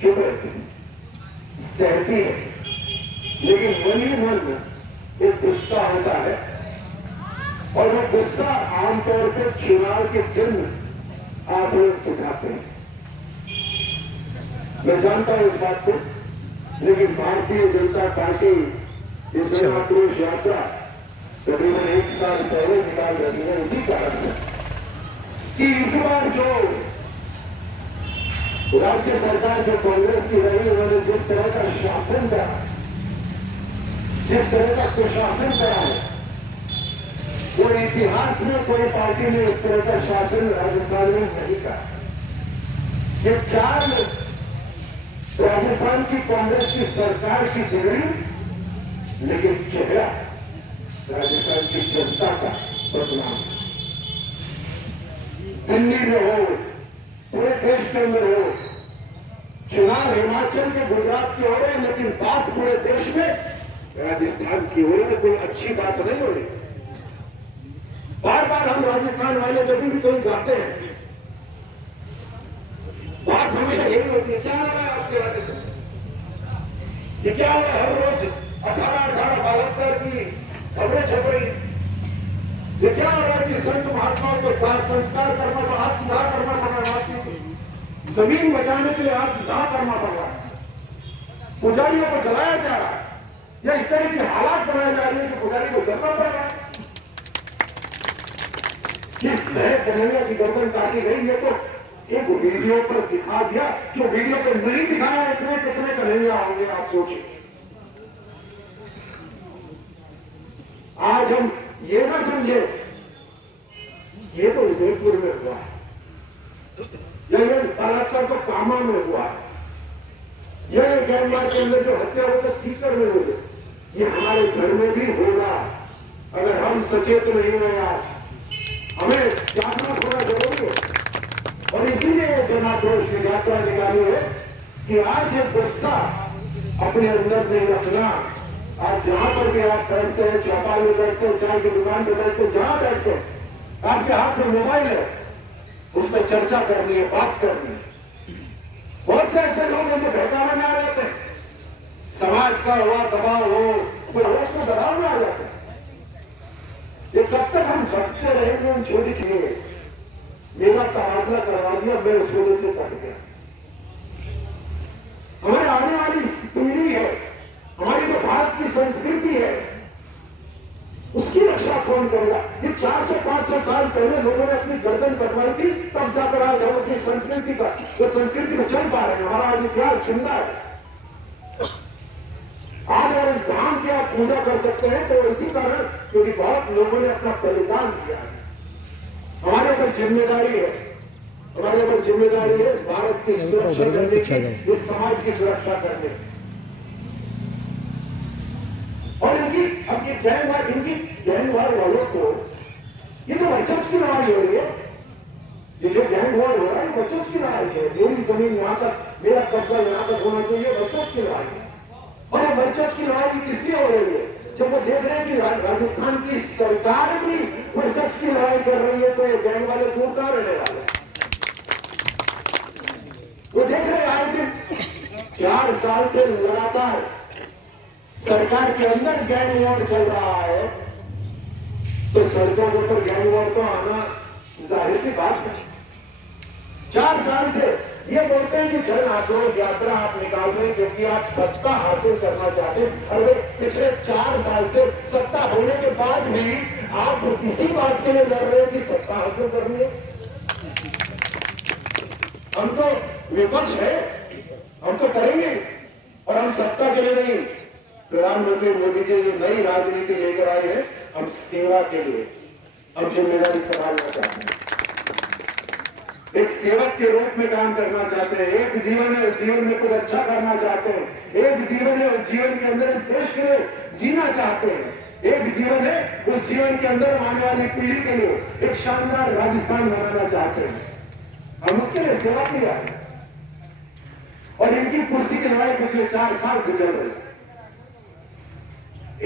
चुप रहती है, सहती है, लेकिन मन ही मन एक गुस्सा होता है और वो गुस्सा आमतौर पर चुनाव के दिन आप लोग उठाते हैं। मैं जानता हूं इस बात को, लेकिन भारतीय जनता पार्टी ये जन आक्रोश यात्रा तकरीबन 1 साल पहले निकाल रही है इसी कारण से कि इस बार जो राज्य सरकार जो कांग्रेस की रही, उन्होंने जिस तरह का शासन करा, जिस तरह का कुशासन करा है, वो इतिहास में कोई पार्टी ने इस तरह का शासन राजस्थान में नहीं करा। ये 4 राजस्थान की कांग्रेस की सरकार की बिगड़ी, लेकिन चेहरा राजस्थान की जनता का बदनाम। दिल्ली में हो, पूरे देश के अंदर हो, चुनाव हिमाचल के, गुजरात की हो रहे हैं, लेकिन बात पूरे देश में राजस्थान की हो रही है। कोई अच्छी बात नहीं हो रही। बार बार हम राजस्थान वाले जब भी कहीं जाते हैं, बात हमेशा यही होती है, क्या हो रहा है आपके राजस्थान, ये क्या हो रहा है। हर रोज 18-18 बलात्कार की खबरें छप रही। ये क्या हो रहा है कि संत महात्माओं को दाह संस्कार करना, तो आत्मदाह करना पड़ रहा है, जमीन बचाने के लिए आत्मदाह करना पड़ रहा है, पुजारियों को जलाया जा रहा है, या इस तरह की हालात बनाए जा रही है कि पुजारी को जलना पड़ रहा है। किस तरह कन्हैया की गर्दन काटी गई, ये तो एक वीडियो पर दिखा दिया। जो वीडियो पर नहीं दिखाया, इतने कितने कन्हैया होंगे आप सोचिए। आज हम ये ना समझे ये तो उदयपुर में हुआ है, या ये बलात्कार तो कामा में हुआ है, यह म्यांमार के अंदर जो हत्या हो तो सीकर में हुई, ये हमारे घर में भी होगा अगर हम सचेत नहीं हुए। आज हमें जागना थोड़ा जरूरी है, और इसीलिए जन आक्रोश की यात्रा निकाली है कि आज ये गुस्सा अपने अंदर नहीं रखना। आज जहां पर भी आप बैठते हैं, चौपाल में बैठते हैं, चाय की दुकान पर बैठते हैं, जहां बैठते हैं, आपके हाथ में मोबाइल है, उसमें चर्चा करनी है, बात करनी है। बहुत से ऐसे लोग हैं जो बहकावे में आ जाते हैं, समाज का हुआ दबाव हो, कोई उसमें दबाव में आ जाते हैं। ये कब तक हम भटकते रहेंगे उन छोटी चीजें। मेरा तबादला करवा दिया, मैं उस वजह से तक गया। हमारे आने वाली पीढ़ी है, हमारी जो भारत की संस्कृति है, उसकी रक्षा कौन करेगा। ये 400-500 साल पहले लोगों ने अपनी गर्दन कटवाई थी, तब जाकर आज हम अपनी संस्कृति का, वो संस्कृति में चल पा रहे हैं। हमारा आज इतिहास जिंदा है। आज अगर इस धाम की आप पूजा कर सकते हैं तो इसी कारण, क्योंकि बहुत लोगों ने अपना बलिदान दिया है। हमारे ऊपर जिम्मेदारी है, हमारे ऊपर जिम्मेदारी है इस भारत की सुरक्षा करने की, इस समाज की सुरक्षा करने की। और इनकी अब ये गैंगवार वालों को, ये तो वर्चस्व की लड़ाई हो रही है। ये जो गैंगवार हो रहा है वर्चस्व की लड़ाई है। मेरी जमीन यहां तक, मेरा कब्जा यहां तक होना चाहिए, वर्चस्व की लड़ाई है। और ये वर्चस्व की लड़ाई किसलिए हो रही है? जब वो देख रहे हैं कि राजस्थान की सरकार भी वर्चस्व की लड़ाई कर रही है, तो ये गैंग वाले दूर कहां रहने वाले हैं? वो देख रहे हैं आए दिन 4 साल से लगातार सरकार के अंदर गैंग वॉर चल रहा है, तो सड़कों के ऊपर गैंग वॉर तो आना जाहिर सी बात है। 4 साल से ये बोलते हैं कि जन आक्रोश यात्रा आप निकाल रहे हैं क्योंकि आप सत्ता हासिल करना चाहते हैं, और वे पिछले 4 साल से सत्ता होने के बाद भी आप किसी बात के लिए लड़ रहे हैं कि सत्ता हासिल करनी है। हम तो विपक्ष है, हम तो करेंगे, और हम सत्ता के लिए नहीं। प्रधानमंत्री मोदी जी जो नई राजनीति लेकर आए हैं, हम सेवा के लिए, हम जिम्मेदारी संभालना चाहते हैं, एक सेवक के रूप में काम करना चाहते हैं। एक जीवन है, उस जीवन में कुछ अच्छा करना चाहते हैं। एक जीवन है, उस जीवन के अंदर इस देश के लिए जीना चाहते हैं। एक जीवन है, उस जीवन के अंदर आने वाली पीढ़ी के लिए एक शानदार राजस्थान बनाना चाहते हैं। हम उसके लिए सेवा किया है, और इनकी कुर्सी की लड़ाई पिछले 4 साल से चल रही है।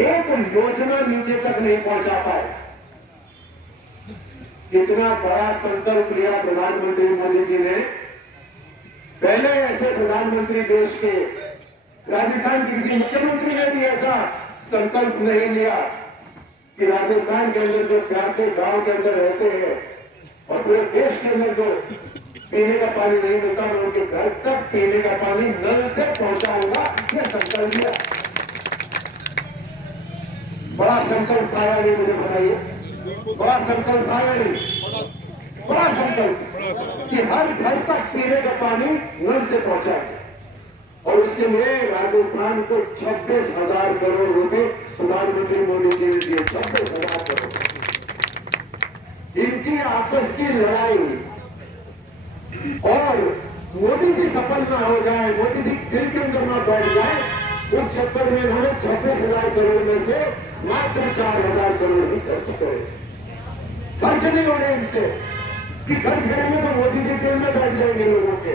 एक योजना नीचे तक नहीं पहुंचा पाए। कितना बड़ा संकल्प लिया प्रधानमंत्री मोदी जी ने पहले ऐसे प्रधानमंत्री देश के राजस्थान के किसी मुख्यमंत्री ने भी ऐसा संकल्प नहीं लिया कि राजस्थान के अंदर जो प्यासे गांव के अंदर रहते हैं और पूरे देश के अंदर जो पीने का पानी नहीं मिलता, मैं उनके घर तक पीने का पानी नल से पहुंचाऊंगा, यह संकल्प लिया। बड़ा संकल्प आया नहीं, मुझे बताइए, बड़ा संकल्प आया नहीं, बड़ा संकल्प कि हर घर तक पीने का पानी नल से पहुंचाए। और उसके लिए राजस्थान को 26,000 करोड़ रुपए प्रधानमंत्री मोदी जी ने दिए। 26,000 करोड़। इनकी आपस की लड़ाई और मोदी जी सफल ना हो जाए, मोदी जी दिल के अंदर ना बैठ जाए, उस चक्कर में इन्होंने 26,000 करोड़ में से मात्र 4,000 करोड़ ही खर्च करे। खर्च नहीं हो रहे इनसे कि खर्च करेंगे तो मोदी जी दिल में बैठ जाएंगे लोगों के।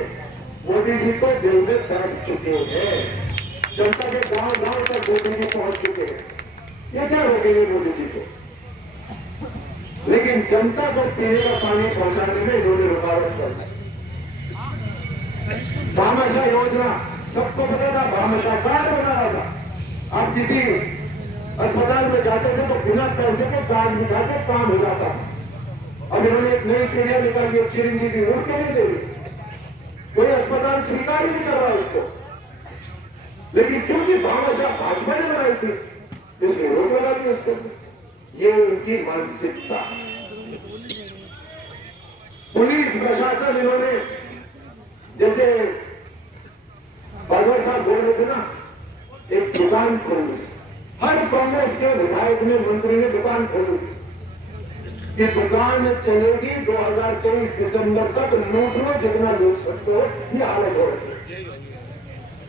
मोदी जी तो दिल में बैठ चुके हैं, जनता के गांव गांव तक मोदी जी पहुंच चुके हैं। ये क्या रोकेंगे मोदी जी को? लेकिन जनता को पीने का पानी पहुंचाने में इन्होंने रुकावट कर दी। भामाशाह योजना सबको पता था, भामाशाह कार्ड बना रहा था। आप किसी अस्पताल में जाते थे तो बिना पैसे के कार्ड दिखा के काम हो जाता। अब इन्होंने एक नई चिड़िया निकाली है, चिरंजीवी, उड़ के नहीं दे रही, कोई अस्पताल स्वीकार ही नहीं कर रहा उसको। लेकिन क्योंकि भामाशाह भाजपा ने बनाई थी इसलिए रोक लगा दी उसको। ये उनकी मानसिकता। पुलिस प्रशासन, इन्होंने जैसे बादल साहब बोल रहे थे ना, एक दुकान खोली। हर कांग्रेस के विधायक ने, मंत्री ने दुकान खोली कि दुकान चलेगी 2023 दिसंबर तक, लूट लो जितना लूट सकते हो। ये हालत हो रही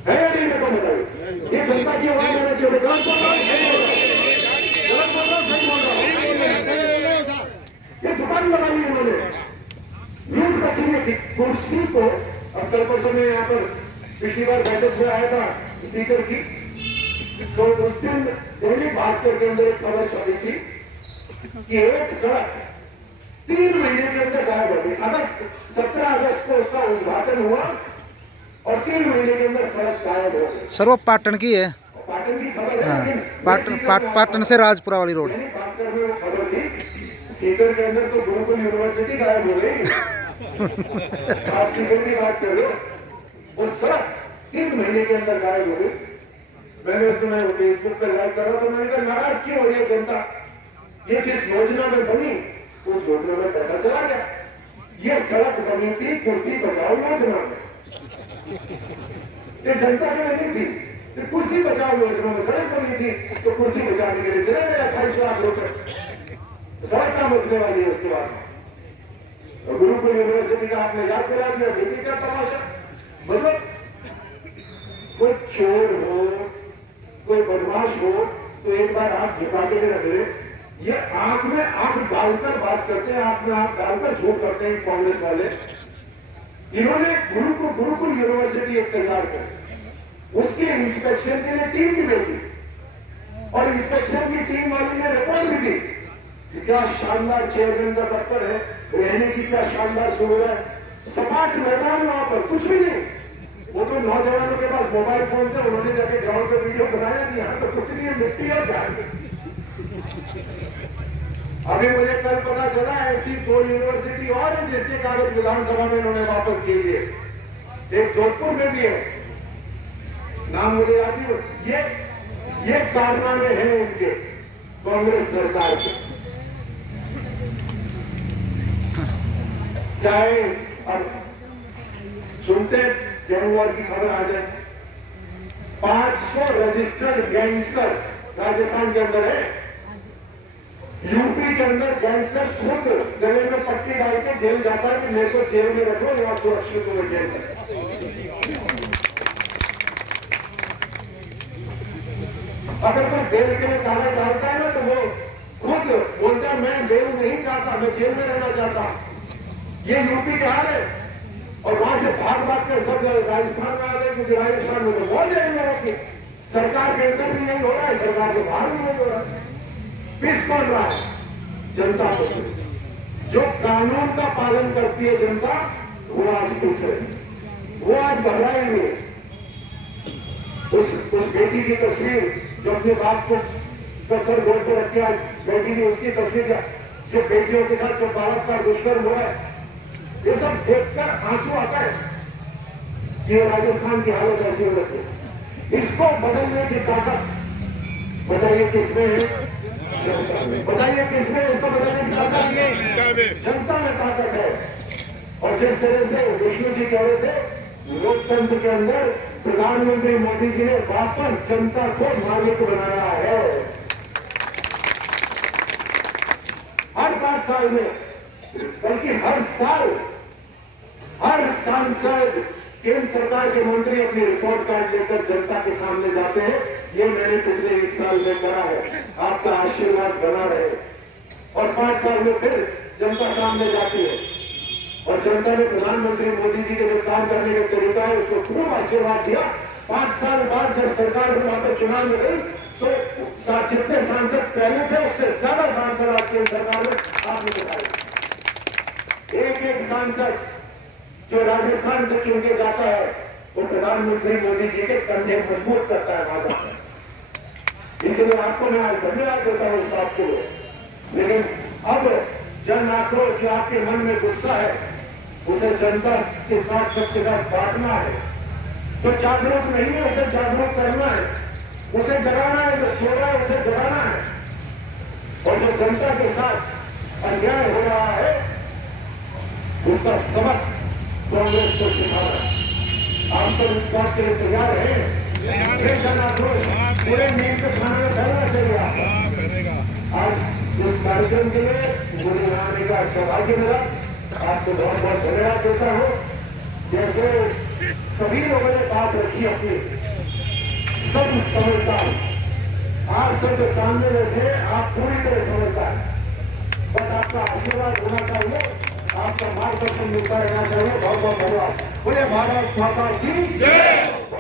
है या नहीं? मेरे को बताइए, ये जनता की आवाज आना चाहिए। गलत बोल रहा हूं, सही बोल रहा हूं, गलत बोल रहा हूं, सही बोल रहा हूं। ये दुकान लगाई इन्होंने, लूट मछली की कुर्सी को। अब कल परसों में यहाँ पर पिछली बार बैठक से आया था स्पीकर की, तो उस दिन दैनिक भास्कर के अंदर एक खबर छपी थी कि एक सड़क 3 महीने के अंदर गायब हो गई। 17 अगस्त को उसका उद्घाटन हुआ और 3 महीने के अंदर सड़क गायब हो गई। सर वो पाटन की है, पाटन की खबर है। पाटन से राजपुरा वाली रोड। दैनिक भास्कर में वो खबर थी। सीकर के अंदर तो गुरुकुल यूनिवर्सिटी गायब हो गई। आप सीकर की बात कर लो, वो सड़क 3 महीने के अंदर गायब हो गई। मैंने उस समय फेसबुक पर लाइव कर रहा था, मैंने कहा नाराज क्यों हो रही है जनता? ये जिस योजना में बनी उस योजना में पैसा चला गया। ये सड़क बनी थी कुर्सी बचाओ योजना में, ये जनता के लिए नहीं थी। ये कुर्सी बचाओ योजना में सड़क बनी थी, तो कुर्सी बचाने के लिए चले गए 28 लाख रुपए। सड़क कहां बचने वाली है उसके बाद? तो गुरुकुल यूनिवर्सिटी का आपने याद दिला दिया। देखिए क्या तमाशा। मतलब कोई चोर हो, कोई बदमाश हो तो एक बार आंख झुका के भी रख ले। ये आंख में आंख डालकर बात करते हैं, आंख में आंख डालकर झूठ करते हैं कांग्रेस वाले। इन्होंने गुरुकुल यूनिवर्सिटी एक तैयार कर, उसके इंस्पेक्शन के लिए टीम भी भेजी और इंस्पेक्शन की टीम वाली ने रिपोर्ट भी दी कि क्या शानदार चेयरमैन का दफ्तर है, रहने की क्या शानदार सुविधा है। सपाट मैदान वहां पर कुछ भी नहीं। वो तो नौजवानों के पास मोबाइल फोन थे, उन्होंने जाके ग्राउंड पे वीडियो बनाया नहीं। यहाँ तो कुछ नहीं है, मिट्टी और झाड़। अभी मुझे कल पता चला ऐसी 2 यूनिवर्सिटी और है जिसके कागज विधानसभा में इन्होंने वापस ले लिए। एक जोधपुर में भी है, नाम मुझे याद नहीं। ये कारनामे हैं इनके कांग्रेस सरकार के। चाहे अब सुनते गैंग वॉर की खबर आ जाए, 500 रजिस्टर्ड गैंगस्टर राजस्थान के अंदर है। यूपी के अंदर गैंगस्टर खुद गले में पट्टी डाल के जेल जाता है कि मेरे को जेल में रखो या सुरक्षित हो जेल में। अगर कोई बेल के लिए कागज डालता है ना तो वो खुद बोलता है मैं बेल नहीं चाहता, मैं जेल में रहना चाहता। ये यूपी का हाल है। और वहां से भाग के सब राजस्थान में आ गए, क्योंकि राजस्थान में तो मौज है इन लोगों की। सरकार के अंदर भी नहीं हो रहा है, सरकार के बाहर भी नहीं हो रहा है। पिस कौन रहा है? जनता को। जो कानून का पालन करती है जनता, वो आज पिस रही है। वो आज घबराई हुई है। उस बेटी की तस्वीर जो अपने बाप को कसर गोल पर रख के आज बेटी की उसकी तस्वीर जो बेटियों के साथ जो बलात्कार दुष्कर्म हुआ है, ये सब देखकर आंसू आता है कि राजस्थान की हालत ऐसी हो रही है। इसको बदलने की ताकत बताइए किसमें है? बताइए किसमें इसको बदलने की ताकत? जनता में ताकत है। और जिस तरह से विष्णु जी कह रहे थे, लोकतंत्र के अंदर प्रधानमंत्री मोदी जी ने वापस जनता को मालिक बनाया है। हर 5 साल में, बल्कि हर साल, हर सांसद, केंद्र सरकार के मंत्री अपनी रिपोर्ट कार्ड लेकर जनता के सामने जाते हैं। ये मैंने पिछले 1 साल में करा है। आपका आशीर्वाद बना रहे। और 5 साल में फिर जनता सामने जाती है और जनता ने प्रधानमंत्री मोदी जी के जो काम करने का तरीका है उसको खूब आशीर्वाद दिया। 5 साल बाद जब सरकार वापस चुनाव में गई तो जितने सांसद पहले थे उससे ज्यादा सांसद आज केंद्र सरकार में आपने बताया। एक सांसद जो राजस्थान से चुन के जाता है वो प्रधानमंत्री मोदी जी के कंधे मजबूत करता है वहां। इसलिए आपको मैं आज धन्यवाद देता हूं इस बात को। लेकिन अब जन आक्रोश जो आपके मन में गुस्सा है उसे जनता के साथ सबके साथ बांटना है। जो जागरूक नहीं है उसे जागरूक करना है, उसे जगाना है। जो सो रहा है उसे जगाना है। और जो जनता के साथ अन्याय हो रहा है उसका सबक कांग्रेस को सिखाना है। आप सब इस बात के लिए तैयार हैं? ये जन आक्रोश पूरे नींद के खाने में फैलना चाहिए। आज इस कार्यक्रम के लिए मुझे यहाँ आने का सौभाग्य मिला। आपको बहुत बहुत धन्यवाद देता हूँ। जैसे सभी लोगों ने बात रखी अपनी, सब समझदार, आप सबके सामने बैठे, आप पूरी तरह समझदार। बस आपका आशीर्वाद होना चाहिए, आपका मार्गदर्शन मिलता रहना चाहिए। बहुत बहुत धन्यवाद। बोले भारत माता की जय।